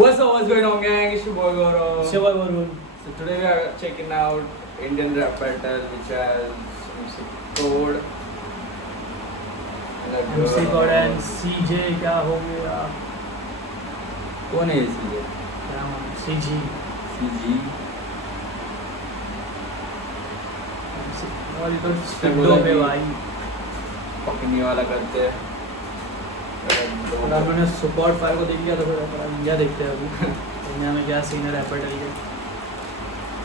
What's going on, gang? It's your boy Gaurav. It's your boy Varun. So today we are checking out Indian rap battle, which has MC Code. MC Code and CJ क्या हो गया? कौन है ये CJ? क्या नाम? CG. और इधर स्टूडियो पे भाई पकड़ने वाला करते हैं। और हमने सपोर्ट फायर को देख लिया तो फिर इंडिया देखते हैं अभी इंडिया में क्या सीन है रैप बैटल के।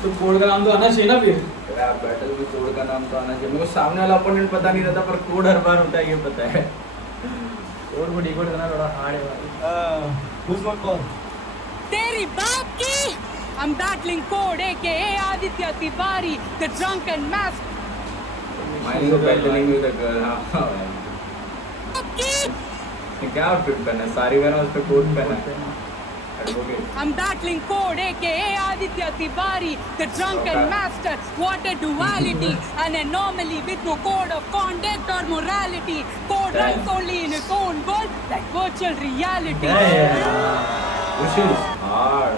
तो कोड का नाम तो आना चाहिए ना फिर। रैप बैटल में कोड का नाम तो आना चाहिए। मेरे को सामने वाला अपोनेंट पता नहीं रहता पर कोड हर बार होता है ये पता है। कोड को डिकोड करना थोड़ा हार्ड है भाई। Who's my call? तेरी बाप की I'm battling Code aka Aditya Tiwari, the drunken master. Mind को बैटलिंग विद द गर्ल। हां क्या आउटफिट पहना है? सारी पहना उस पे कोट पहना है। Advocate I'm battling Code aka Aditya Tiwari, the drunken master. What a duality, an anomaly with no code of conduct or morality. Code runs only in his own world like virtual reality. Which is hard.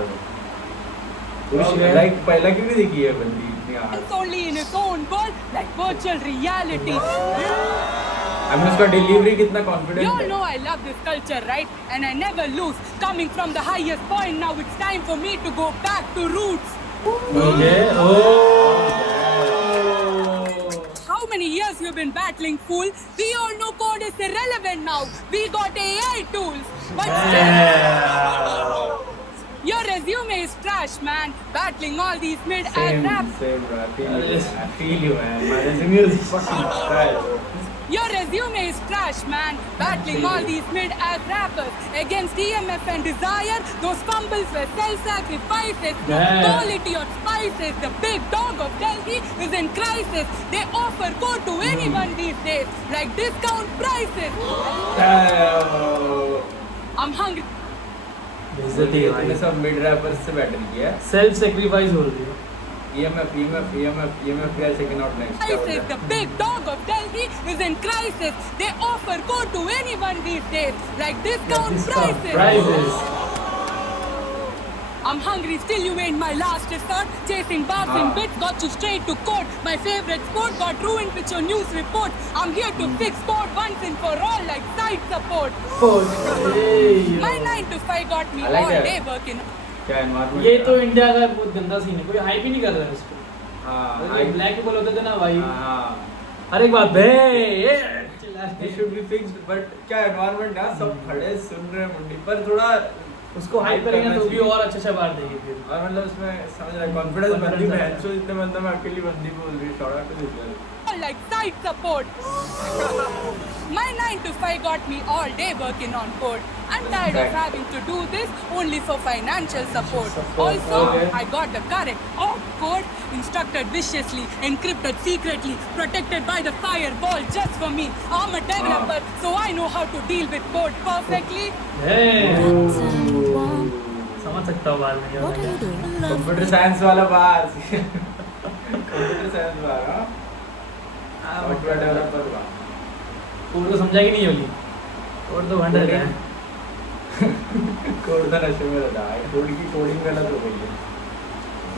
Like पहला क्यों नहीं देखी है बंदी इतनी hard? Runs only in his own world like virtual reality. I mean उसका delivery कितना confident You all है? know I love this culture, right? And I never lose. Coming from the highest point, now it's time for me to go back to roots. How many years you've been battling, fool? We all know code is irrelevant now. We got AI tools. But still, your resume is trash, man. Battling all these mid-ass raps. Same bro. I feel you man. My resume is fucking trash. Your resume is trash, man. Battling all these mid-ass rappers against EMF and Desire. Those fumbles were self-sacrifices. No quality or spices. The big dog of Delhi is in crisis. They offer code to anyone these days, like discount prices. I'm hungry. मैंने सब mid rappers से battle किया। Self sacrifice हो रही है। EMF guys taking out next. Crisis. The big dog of Delhi is in crisis. They offer code to anyone these days, like discount prices. I'm hungry, still you ain't my last resort. Chasing barbs and bits got you straight to court. My favorite sport got ruined with your news report. I'm here to fix code once and for all, like side support. My 9 to 5 got me I like all that. day working. क्या environment? ये तो India का बहुत गंदा scene है, कोई hype ही नहीं कर रहा है इसको। हाँ ब्लैक पीपल होते थे ना भाई, हाँ हर एक बात बे It should be fixed, but क्या एनवायरनमेंट है? सब खड़े सुन रहे हैं मुंडी पर थोड़ा उसको हाइप करेंगे तो भी और अच्छे से बात देगी फिर। और मतलब उसमें समझ रहा है कॉन्फिडेंस बंदी में है तो इतने बंदे में अकेली बंदी बोल रही है short out this Like side support. My 9 to 5 got me all day working on code. I'm tired of having to do this only for financial support. Also, I got the correct code, instructed viciously, encrypted secretly, protected by the firewall just for me. I'm a developer, so I know how to deal with code perfectly. समझ सकता हूँ बाद में क्या होगा। Computer science वाला बात computer science वाला सॉफ्टवेयर डेवलपर का कोड को समझा कि नहीं होगी, कोड तो भंडार है। कोड का नशे में रहता है, कोड की कोडिंग गलत हो गई है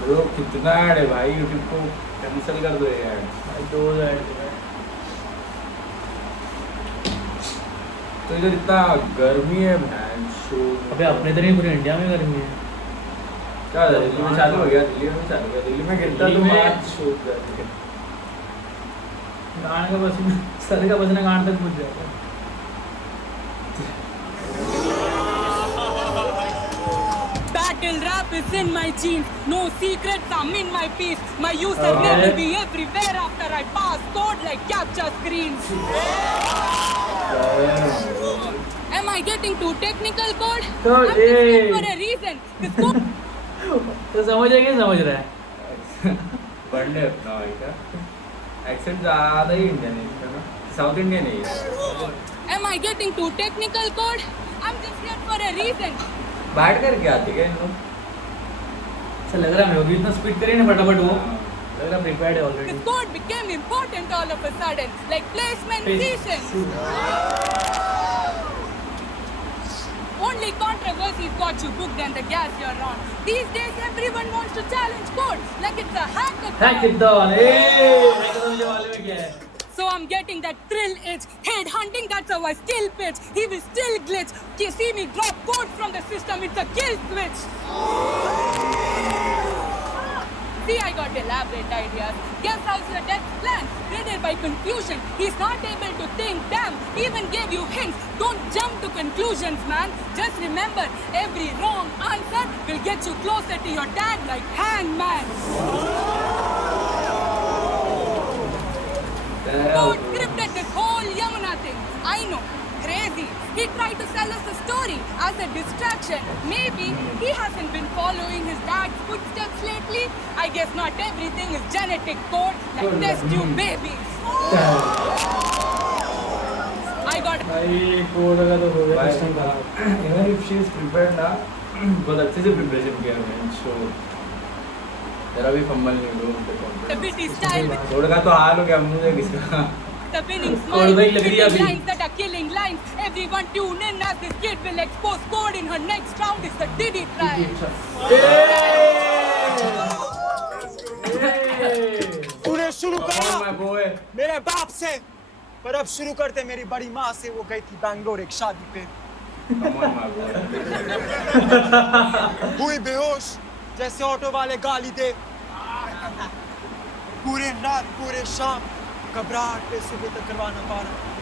ब्रो। कितना ऐड है भाई, यूट्यूब को कैंसिल कर दो ये ऐड। भाई 2 ऐड तो इधर इतना गर्मी है भैन शो। अबे अपने इधर ही पूरे इंडिया में गर्मी है। क्या दिल्ली में चालू हो गया? दिल्ली में चालू हो गया। दिल्ली में गिरता तो आज शो कर गाने का पसीना, सर का पसीना गांड तक पहुंच जाता है। Battle rap is in my genes. No secrets, I'm in my piece. My username will be everywhere after I pass code like capture screens. Am I getting too technical, code? I'm just here for a reason. This code तो समझ है क्या समझ रहा है? पढ़ने अपना भाई का एक्सेंट ज़्यादा ही इंडियन है इसका ना, साउथ इंडियन है ये। Am I getting too technical, code? I'm just here for a reason. बैठ करके आते क्या इन लोग? ऐसा लग रहा है मेरे को, इतना स्पीड करिए ना फटाफट वो, लग रहा प्रिपेयर्ड है already. This code became important all of a sudden, like placement season. Only controversies got you booked and the gas you're on. These days everyone wants to challenge code like it's a hackathon. Hackathon hackathon मुझे मालूम है क्या है. So I'm getting that thrill itch. Head hunting, that's how I still pitch. He will still glitch. You see me drop code from the system, it's a kill switch. See, I got elaborate ideas. Guess how's your death plan? Riddled by confusion. He's not able to think. Damn, even gave you hints. Don't jump to conclusions, man. Just remember, every wrong answer will get you closer to your dad like Hangman. Code scripted this whole Yamuna thing. I know, crazy. He tried to sell us a story as a distraction. Maybe he hasn't been following his dad's footsteps lately. I guess not everything is genetic code like test tube babies. I got भाई code का तो हो गया भाई, system खराब. even if she is prepared ना, बहुत अच्छे से प्रिपरेशन किया मैंने. So जरा भी फंबल नहीं हुआ उनके the confidence. bitty style with थोड़ा का तो हाल हो गया मुंह से किसका. the winning Code smile, भाई लग रही है hitting अभी. lines that are killing lines. Everyone tune in as this kid will expose code in her next round. It's the Diddy trial. तूने शुरू Come on, करा my boy. मेरे बाप से, पर अब शुरू करते मेरी बड़ी माँ से. वो गई थी बैंगलोर एक शादी पे, Come on, my boy. हुई बेहोश जैसे ऑटो वाले गाली दे. पूरे रात पूरे शाम घबराहट पे सुबह तक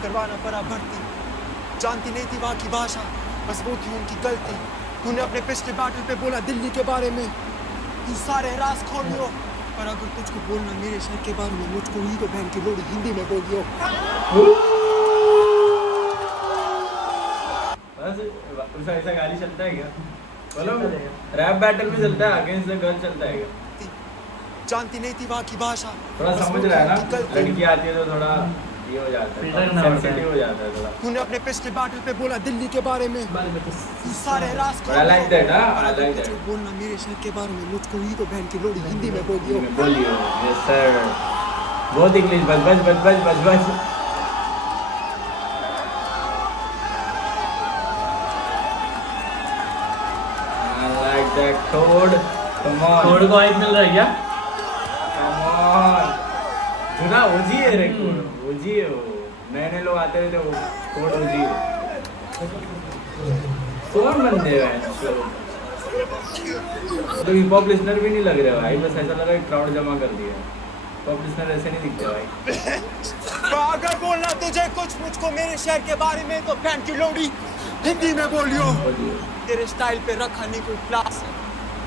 करवाना पड़ा भर्ती. जानती नहीं थी वहाँ की भाषा, बस वो थी उनकी गलती. तूने अपने पिछले बैटल पे बोला दिल्ली के बारे में, तू सारे राज खोलियो. पर अगर तुझको बोलना मेरे शहर के बारे में, मुझको ही तो बहन की लोड़ी हिंदी में बोलियो. बस ऐसा गाली चलता है क्या? बोलो रैप बैटल में चलता है, अगेंस्ट द गर्ल चलता है क्या? जानती नहीं थी वहाँ की भाषा. थोड़ा बस समझ वो रहा है थी उनकी ना, गलती. लड़की आती है तो थोड़ा ये हो जाता है, Filter करना पड़ता है. सेंसिटिव हो जाता है थोड़ा. तूने अपने पिछले बैटल पे बोला दिल्ली के बारे में, तू सारे राज But I like that, huh? I अगर like कुछ that. बोलना मेरे शहर के बारे में, मुझको ही तो बहन की लोड़ी हिंदी में बोलियो. बोलियो. Yes sir. बहुत इंग्लिश. बस. I like that code. Come on. Code को हाइप मिल रहा है क्या? Come on. जो ना ओजी है रे कोड. ओजी है वो. नए लोग आते रहते वो कोड ओजी है. कौन बंदे हैं? तो हिप हॉप लिसनर भी नहीं लग रहे भाई, बस ऐसा लग रहा है क्राउड जमा कर दिया. हिप हॉप लिसनर ऐसे नहीं दिखते भाई. तो अगर बोलना तुझे कुछ मुझको मेरे शहर के बारे में, तो बहन की लोड़ी हिंदी में बोलियो. तेरे स्टाइल पे रखा नहीं कोई क्लास है,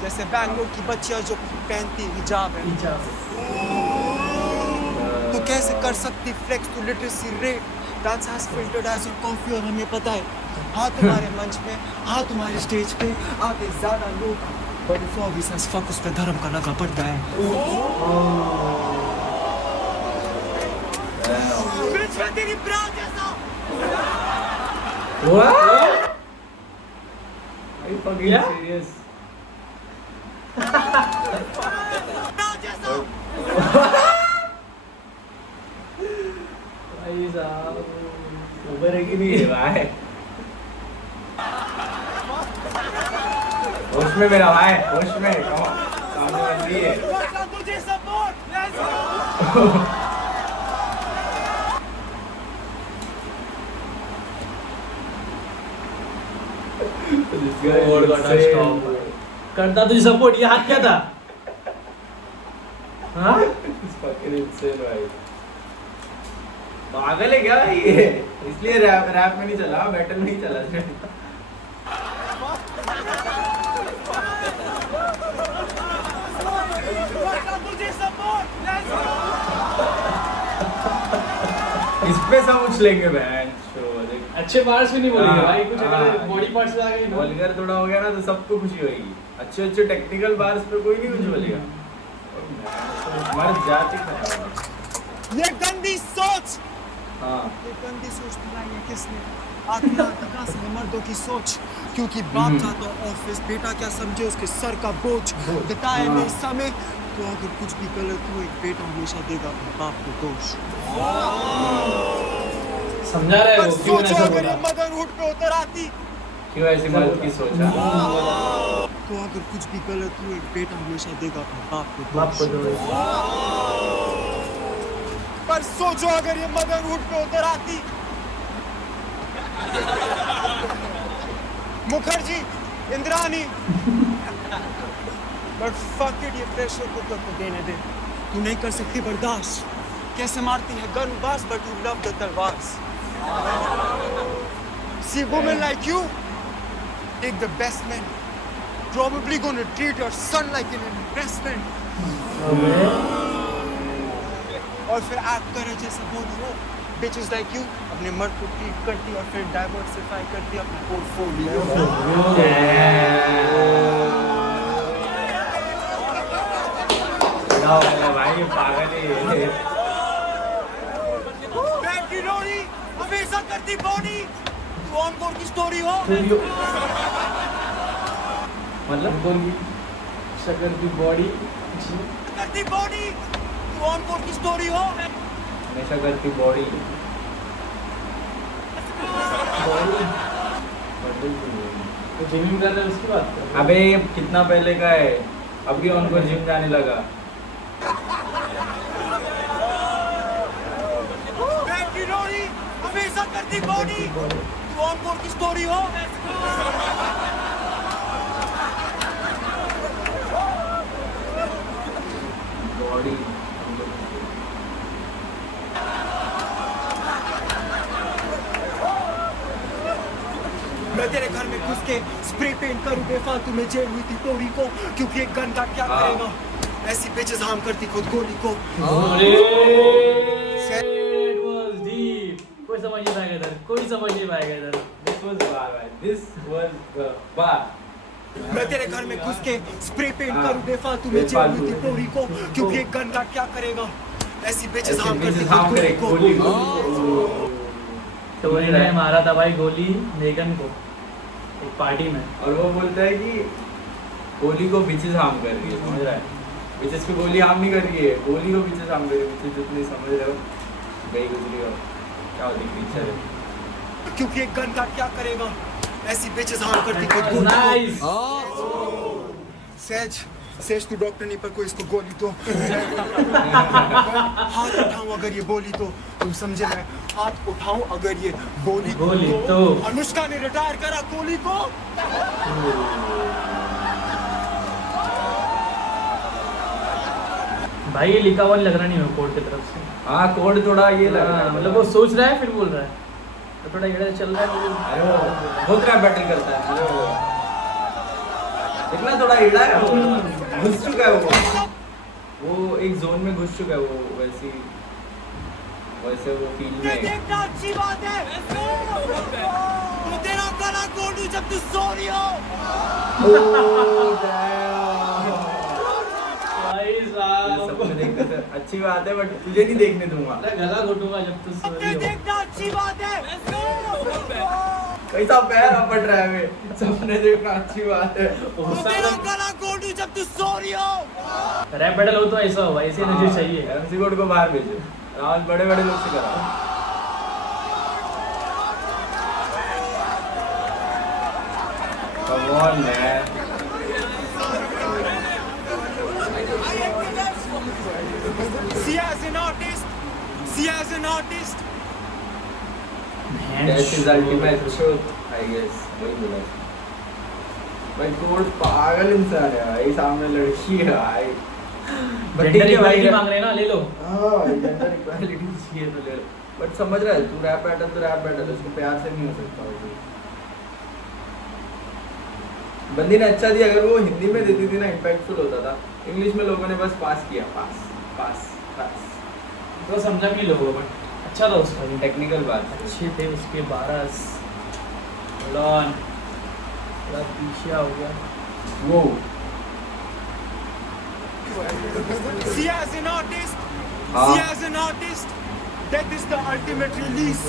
जैसे बैंगलोर की बच्चियां जो पहनती हिजाब है. तो कैसे कर सकती flex to literacy rate? That's as filtered as your coffee. और हमें पता है, हाँ तुम्हारे मंच पे, हाँ तुम्हारे स्टेज पे आगे ज्यादा लोग बड़े फॉबिस as fuck उस पे धर्म का लगा पड़ता है. बीच में तेरी ब्रा जैसा. What? Are you fucking serious? ब्रा जैसा. भाई साहब ऊपर है कि नहीं है भाई? होश में मेरा भाई, होश में. सामने बंदी है. तुझे सपोर्ट. Let's go. कोड का टच स्टॉप करता तुझे सपोर्ट. ये हाथ क्या था? हाँ fucking insane भाई. पागल है क्या ये? इसलिए रैप में नहीं चला, बैटल में ही चला. तुझे सपोर्ट. Let's go. इस पे सब उछ लेंगे बहन. अच्छे पार्ट्स भी नहीं बोलेंगे भाई. कुछ हाँ, अगर बॉडी पार्ट्स आ गए ना, वल्गर थोड़ा हो गया ना तो सबको खुशी होगी. अच्छे टेक्निकल बार्स पे कोई नहीं कुछ बोलेगा. मर जाती खराब. ये गंदी सोच. हाँ. ये गंदी सोच फैलाई है किसने? आत्महत्या से मर्दों की सोच. क्योंकि बाप जाता ऑफिस, बेटा क्या समझे उसके सर का बोझ. बताए नहीं समय, तो अगर कुछ भी गलत हो, एक बेटा हमेशा देगा अपने बाप को दोष. समझा रहे पर हो क्यों सोचो ऐसा अगर बोला? ये मदरहुड पे उतर आती, क्यों ऐसी मर्द की सोचा? तो अगर कुछ भी गलत हुए बेटा हमेशा देगा अपने बाप को जोड़े। पर सोचो अगर ये मदरहुड पे उतर आती, Mukherjee, Indrani, but fuck it, ये प्रेशर कुकर को देने दे। तू नहीं कर सकती बर्दाश्त, कैसे मारती है गन बास, बट यू लव द तलवार। See women like you, take the best men, probably gonna treat your son like an investment. और फिर एक्ट करे जैसे बोली हो, bitches like you अपने मर्द को ट्रीट करती और फिर डाइवर्सिफाई करती अपना पोर्टफोलियो। भाई ये पागल है। बैक की लोरी हमेशा करती बॉडी, तू ऑनकोर की स्टोरी हो। मतलब बोली शक्कर की बॉडी करती बॉडी, तू ऑनकोर की स्टोरी हो। हमेशा करती बॉडी। तो जिमिंग कर रहे हैं उसकी बात कर। अबे ये कितना पहले का है, अभी उनको जिम जाने लगा। बैक की लोरी हमेशा करती बॉडी, तू ऑनकोर की स्टोरी हो। बॉडी मैं तेरे घर में घुस के स्प्रे पेंट करूं बेफालतू में जेल हुई थी टोरी को, क्योंकि एक गन का क्या करेगा, ऐसी बेचेस हार्म करती खुद गोली को। कोई समझ नहीं पाएगा इधर, कोई समझ नहीं पाएगा इधर। This was the bar. मैं तेरे घर में घुस के स्प्रे पेंट करूं बेफालतू में जेल हुई थी टोरी को, क्योंकि एक गन का क्या करेगा, ऐसी बेचेस हार्म करती खुद गोली को। टोनी ने मारा था भाई गोली मेगन को एक पार्टी में, और वो बोलता है कि गोली को बिचेस हार्म कर रही है, समझ रहा है? बिचेस को गोली हार्म नहीं कर रही है, गोली को बिचेस हार्म कर रही है। बिचेस जितनी समझ रहे हो गई गुजरी हो, क्या होती पिक्चर है। क्योंकि एक गन का क्या करेगा, ऐसी बेचेस हार्म करती खुद गोली नाइस। को। सेज तू डॉक्टर नहीं पर कोई इसको गोली तो हाथ उठाऊं अगर ये बोली तो तुम समझे, मैं हाथ उठाऊं अगर ये बोली तो अनुष्का ने रिटायर करा कोहली को। भाई ये लिखा हुआ लग रहा नहीं है कोर्ट की तरफ से। हाँ कोड थोड़ा ये लग रहा है, मतलब वो सोच रहा है फिर बोल रहा है, तो थोड़ा ये चल रहा है। अरे वो बहुत रहा बैटल करता है। अरे इतना थोड़ा एड़ा है, वो घुस चुका है, वो एक जोन में घुस चुका है, वो वैसे वो फील्ड में। देखना अच्छी बात है, तो तेरा गला कोडू जब तू सो रही हो। भाई साहब सबको देखते थे, अच्छी बात है, बट तुझे नहीं देखने दूंगा। गला घोटूंगा जब तू सो रही हो। देखना अच्छी बात है, कैसा पैर अपट रहा है वे, सपने देखना अच्छी बात है। तो तेरा गला कोडू जब तू सो रही हो। रैप बैटल हो तो ऐसा हो, ऐसे एनर्जी चाहिए। MC कोड को बाहर भेजो, रावत बड़े बड़े लोग से करा। Come on man. See as an artist, see as an artist. That is ultimate truth, I guess. वही बोला। भाई कोड पागल इंसान है भाई, सामने लड़की है भाई। जेंडर इक्वालिटी मांग रहे हैं ना, ले लो। हाँ जेंडर इक्वालिटी चाहिए तो ले लो, बट समझ रहा है तू, रैप बैटल तो रैप बैटल, उसको प्यार से नहीं हो सकता। बंदी ने अच्छा दिया, अगर वो हिंदी में देती थी ना इम्पैक्टफुल होता था। इंग्लिश में लोगों ने बस पास किया, पास पास पास, तो समझा भी लोगों को, अच्छा था उसका भी, टेक्निकल बात है। अच्छे थे उसके 12 लॉन थोड़ा पीछे हो गया वो। See as an artist, हाँ। see as an artist. Death is the ultimate release.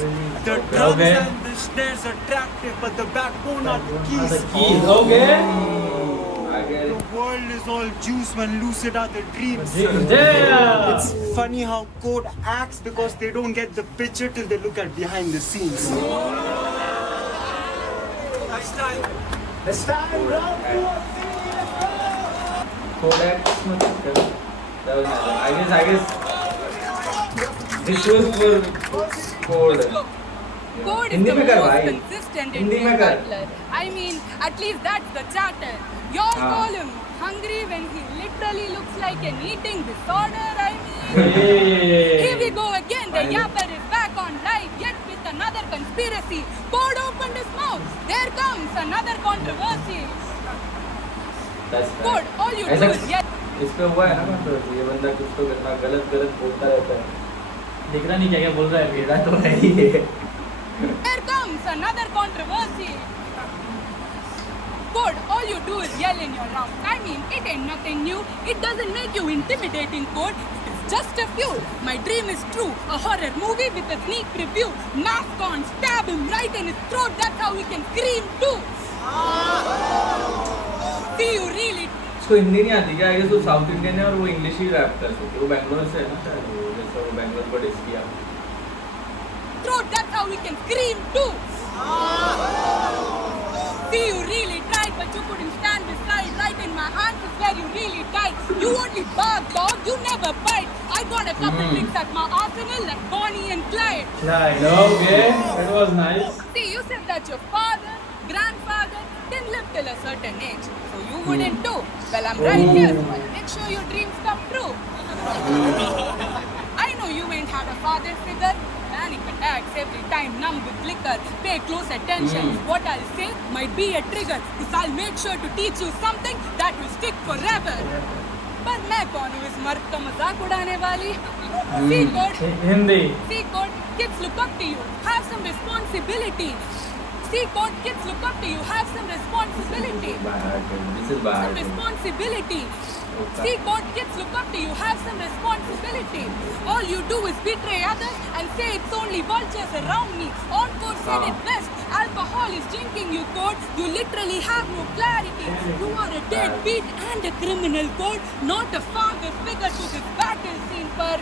The drums Okay. and the snares are attractive, but the backbone are the keys. Okay. I get The it. world is all juice when lucid are the dreams. Yeah. It's funny how code acts because they don't get the picture till they look at behind the scenes. It's time. It's time. Kodak मतलब that was nice. I guess this was for code. Code is Hindi the में कर most भाई. consistent Hindi Indian में कर. butler. I mean, at least that's the chatter. Y'all हाँ. call him hungry when he literally looks like an eating disorder. I mean, Hey. here we go again. The Finally. yapper is back on live, yet with another conspiracy. Code opened his mouth. There comes another controversy. That's fine. Code, all you do ऐसा is yet. इस पे हुआ है ना मतलब ये बंदा कुछ तो कितना गलत बोलता रहता है. देख रहा नहीं क्या क्या बोल रहा है मेरा तो है ही है. There comes another controversy. Code, all you do is yell in your round. I mean, it ain't nothing new. It doesn't make you intimidating, Code. It is just a few. My dream is true. A horror movie with a sneak preview. Mask on, stab him right in his throat. That's how we can scream too. See, you really उसको हिंदी नहीं आती क्या? I guess वो south Indian है और वो English ही rap कर सकती है. वो बैंगलोर से है ना शायद. वो जैसे वो बैंगलोर को डिस किया. throat. That's how we can scream too. See, you really tried, but you couldn't stand beside. Right in my hands is where you really died. You only bark, dog. You never bite. I got a couple tricks at my arsenal like Bonnie and Clyde. Clyde, okay, that was nice. See, you said that your father, grandfather didn't live till a certain age, so you wouldn't too. Well, I'm right here, so I'll make sure your dreams come true. I know you ain't had a father figure. Panic attacks every time, numb with liquor. Pay close attention. What I'll say might be a trigger, because I'll make sure to teach you something that will stick forever. पर मैं कौन हूँ इस मर्द का मजाक उड़ाने वाली? See, God. Hindi. See, God, kids look up to you. Have some responsibility. See, God, kids look up to you. Have some responsibility. This is Some bad. responsibility. See, God, kids look up to you. Have some responsibility. All you do is betray others and say it's only vultures around me. Encore said it best. Alcohol is drinking you, God. You literally have no clarity. You are a deadbeat and a criminal, God. Not a father figure to this battle scene, but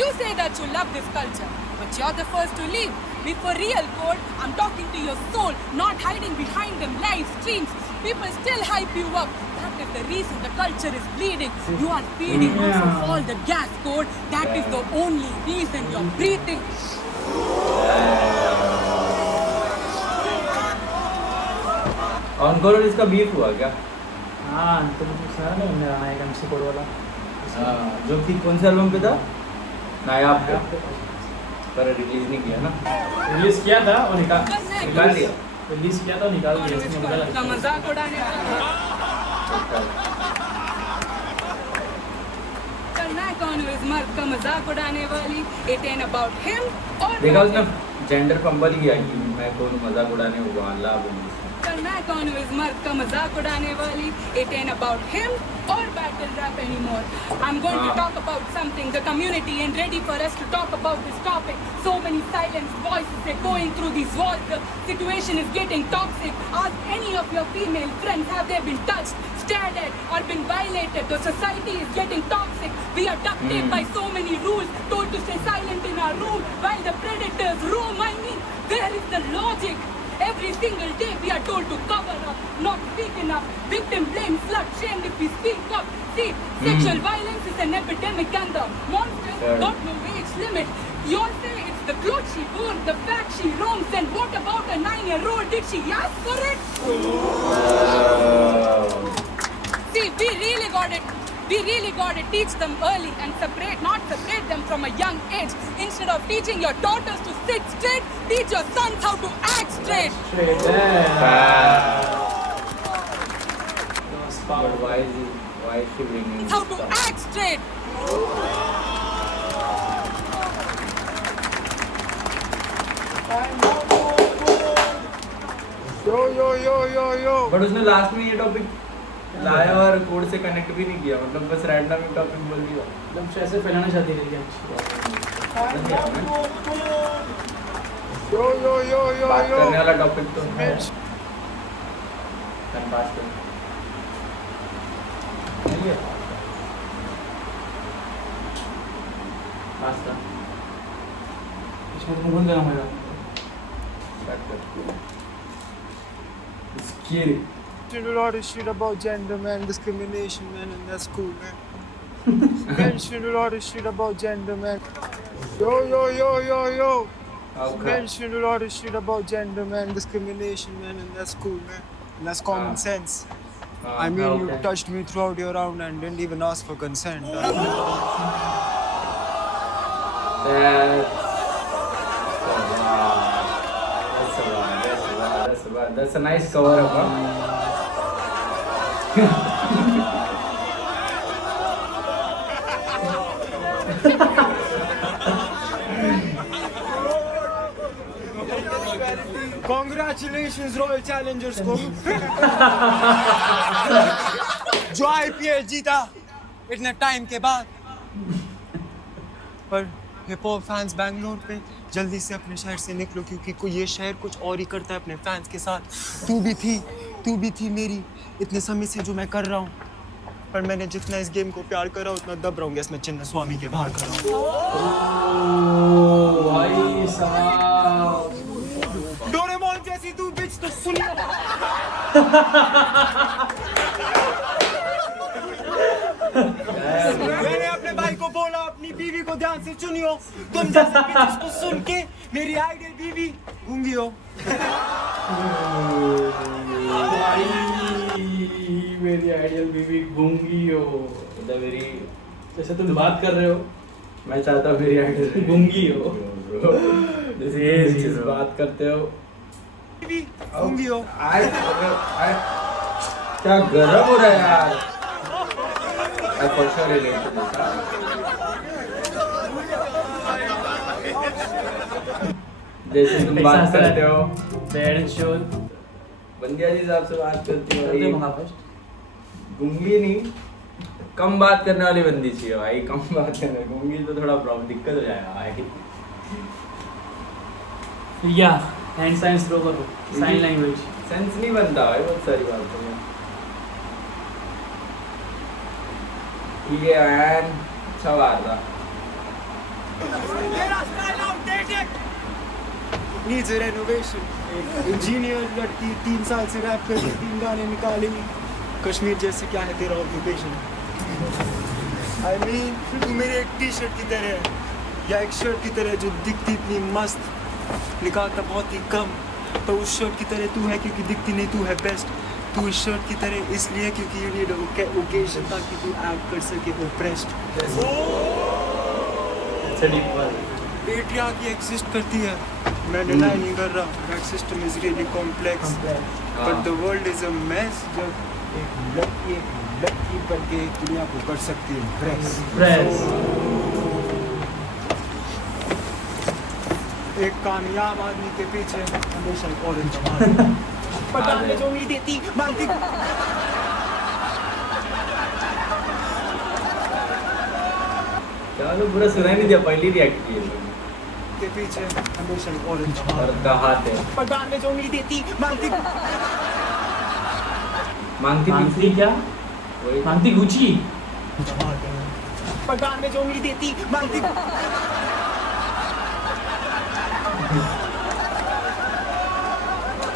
you say that you love this culture, but you're the first to leave. Before real, God, I'm talking to your soul, not hiding behind them live streams. People still hype you up. That is the reason the culture is bleeding. You are feeding off of all the gas, God. That is the only reason you're breathing. Encore और इसका beef हुआ क्या? हाँ तो सारा ना उन्हें आना है MC कोड वाला. जो कि कौन से एल्बम पे था? नायाब पे. पर रिलीज नहीं किया ना. रिलीज किया था और निकाल दिया. रिलीज किया था और निकाल दिया. इसने निकाला. का मजाक उड़ाने वाला. पर मैं कौन हूँ इस मर्द का मजाक उड़ाने वाली? It ain't about him or देखा about उसने जेंडर फंबल किया कि मैं कौन मजाक उड़ाने वाला बोली. पर मैं कौन हूँ इस मर्द का मजाक उड़ाने वाली? It ain't about him or battle rap anymore. I'm going to talk about something. The community ain't ready for us to talk about this topic. So many silenced voices, they're going through these walls. The situation is getting toxic. Ask any of your female friends, have they been touched, stared at, or been violated? The society is getting toxic. We are duct taped by so many rules, told to stay silent in our room while the predators roam. I mean, where is the logic? Every single day we are told to cover up, not speak enough. Victim blame, slut shamed if we speak up. See, sexual violence is an epidemic and the monsters got no age limit. You all say it's the clothes she wore, the fact she roams. Then what about a 9-year-old? Did she ask for it? See, we really got it. We really got to teach them early and not separate them from a young age. Instead of teaching your daughters to sit straight, teach your sons how to act straight. Straight there. But why is she bringing How to act straight. Yo. But उसने last में ये topic लाया और code से connect भी नहीं किया. मतलब बस रैंडम एक टॉपिक बोल दिया. मतलब ऐसे फैलाना चाहती है लेकिन Yo. बात करने वाला टॉपिक तो है. बात कर. पास्ता. इसमें तो मुंह देना पड़ेगा. स्टार्ट कर. Kiri. Mentioned a lot of shit about gender, man, discrimination, man, and that's cool, man. Mentioned a lot of shit about gender, man. Yo. Okay. Mentioned a lot of shit about gender, man, discrimination, man, and that's cool, man. And that's common sense. I mean, you okay. touched me throughout your round and didn't even ask for consent. That's a nice cover up, huh? Congratulations, Royal Challengers को जो IPL जीता इतने time के बाद। पर hip hop fans Bangalore पे जल्दी से अपने शहर से निकलो, क्योंकि कोई ये शहर कुछ और ही करता है अपने फैंस के साथ। तू भी थी मेरी इतने समय से जो मैं कर रहा हूँ, पर मैंने जितना इस गेम को प्यार करा उतना दब रहूंगा इसमें चिन्ह स्वामी के बाहर कर रहा हूँ। भाई साहब डोरेमोन जैसी तू बिच तो सुनियो। मैंने अपने भाई को बोला अपनी बीवी को ध्यान से चुनियो, तुम जैसे बिचेस को सुन के मेरी आइडियल बीवी गूंगी हो। मेरी आइडियल बीवी गूंगी हो। मतलब मेरी जैसे तुम बात कर रहे हो, मैं चाहता हूँ मेरी आइडियल गूंगी हो। जैसे ये चीज बात करते हो बीवी गूंगी हो। क्या गरम हो रहा है यार। I for sure relate to this. जैसे तुम बात करते हो बैड शो बंदिया जी साहब से बात करती हो करते भाई, मंगा फर्स्ट गूंगी नहीं, कम बात करने वाली बंदी चाहिए भाई, कम बात करने। गूंगी तो थोड़ा प्रॉब्लम दिक्कत हो जाएगा भाई। या हैंड साइंस लो करो, साइन लैंग्वेज सेंस नहीं बनता भाई बहुत सारी बातों में। ठीक है मैन, अच्छा बात था। Needs a renovation. इंजीनियर लड़की 3 साल से रैप करके 3 गाने निकाले। कश्मीर जैसे क्या है तेरा ऑक्यूपेशन? I mean, तू मेरे एक टी शर्ट की तरह है, या एक शर्ट की तरह जो दिखती इतनी मस्त, निकालता बहुत ही कम, पर उस शर्ट की तरह तू है क्योंकि दिखती नहीं, तू है बेस्ट। तू इस शर्ट की तरह इसलिए क्योंकि यू नीड ओकेजन ताकि तू एक्ट कर सके ओप्रेस्ड। अच्छा डीप वाला पेट्रियार्की एग्जिस्ट करती है, मैं डिनाई नहीं कर रहा। That system is really complex, but the world is a mess. जब एक लड़की करके दुनिया को कर सकती है प्रेस। एक कामयाब आदमी के पीछे हमेशा एक औरत पता नहीं जो उम्मीद देती मानती। क्या तो पूरा सुना ही नहीं दिया, पहली रिएक्ट की के पीछे हमेशा एक औरत और कहा थे पता नहीं जो उम्मीद देती मानती। मांगती क्या वही मांगती गुची पता नहीं जो उम्मीद देती मानती।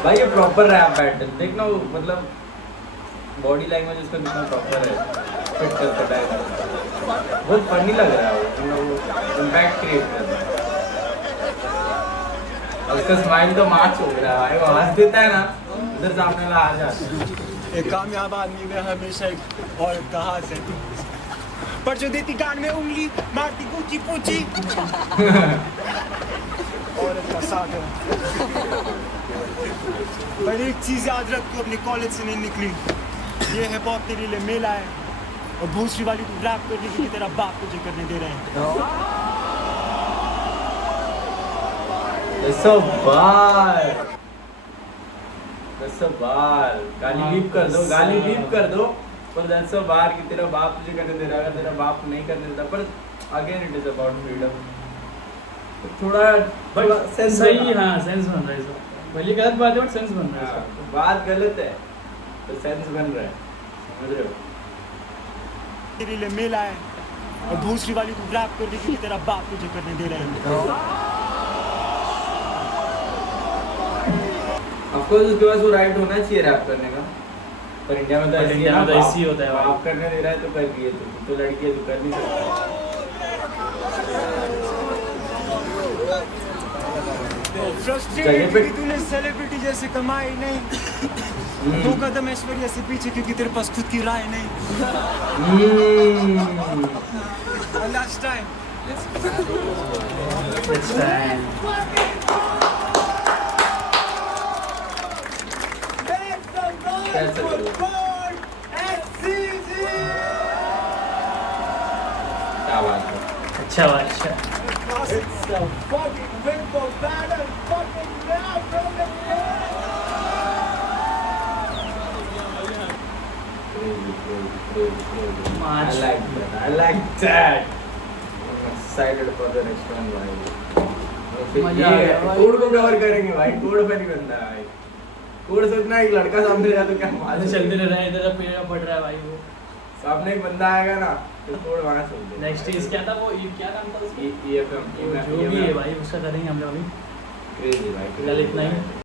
भाई ये प्रॉपर रैप बैटल देखना, वो मतलब बॉडी लैंग्वेज उसका कितना प्रॉपर है, फिट करता है, बहुत फनी लग रहा है वो, मतलब वो इम्पैक्ट क्रिएट कर रहा है। और उसका स्माइल तो मार्च हो रहा है भाई, वो हंस देता है ना, उधर सामने वाला आ जाता है। एक कामयाब आदमी में हमेशा एक औरत का हाथ है, पर जो देती कान में उंगली मारती पूछी पूछी औरत का साथ है। पर एक चीज याद रख, तू अपने कॉलेज से नहीं निकली, ये हिप हॉप तेरे लिए मेला है, और भूसरी वाली तू रैप करने की तेरा बाप तुझे करने दे रहे हैं। बार गाली बीप कर दो पर दैट्स अ बार कि तेरा बाप तुझे करने दे रहा है, तेरा बाप नहीं करने देता। पर again it is about freedom. थोड़ा सेंस सही, हाँ सेंस बन रहा है इसका। पहले गलत बात है बट सेंस बन रहा है इसका। बात गलत है तो सेंस बन रहा है, समझ रहे हो? तेरे लिए मेला है, और भूसरी वाली तू रैप करने की तेरा बाप तुझे करने दे रहे हैं। ऑफ कोर्स उसके पास वो राइट होना चाहिए रैप करने का, पर इंडिया में तो पर ऐसे ही इंडिया है में ना, तो ऐसे ही होता है भाई। बाप करने दे रहा है तो कर रही है, तो लड़की है तो कर नहीं सकता। जगह फ्रस्ट्रेटेड पे- कि तूने सेलिब्रिटी जैसे कमाई नहीं, दो कदम ऐश्वर्या से पीछे क्योंकि तेरे पास खुद की राय नहीं। Last time It's time. कैसे करूँ? क्या बात है। अच्छा बादशाह। I like that. I like that. I'm excited for the next one भाई। मजा आ गया भाई। कोड को कवर करेंगे भाई, कोड पे नहीं बनता है भाई। कोड सोचना एक लड़का सामने जाए तो क्या आगे मालूम चलते रह रहे हैं, इधर पीछे पड़ रहा है भाई वो। सामने एक बंदा आएगा ना तो कोड वहाँ चल देगा। नेक्स्ट इज क्या था वो, क्या नाम था उसका? EFM जो भी है भाई उसका करेंगे हम लोग अभी। क्रेजी भाई, फिलहाल इतना ही।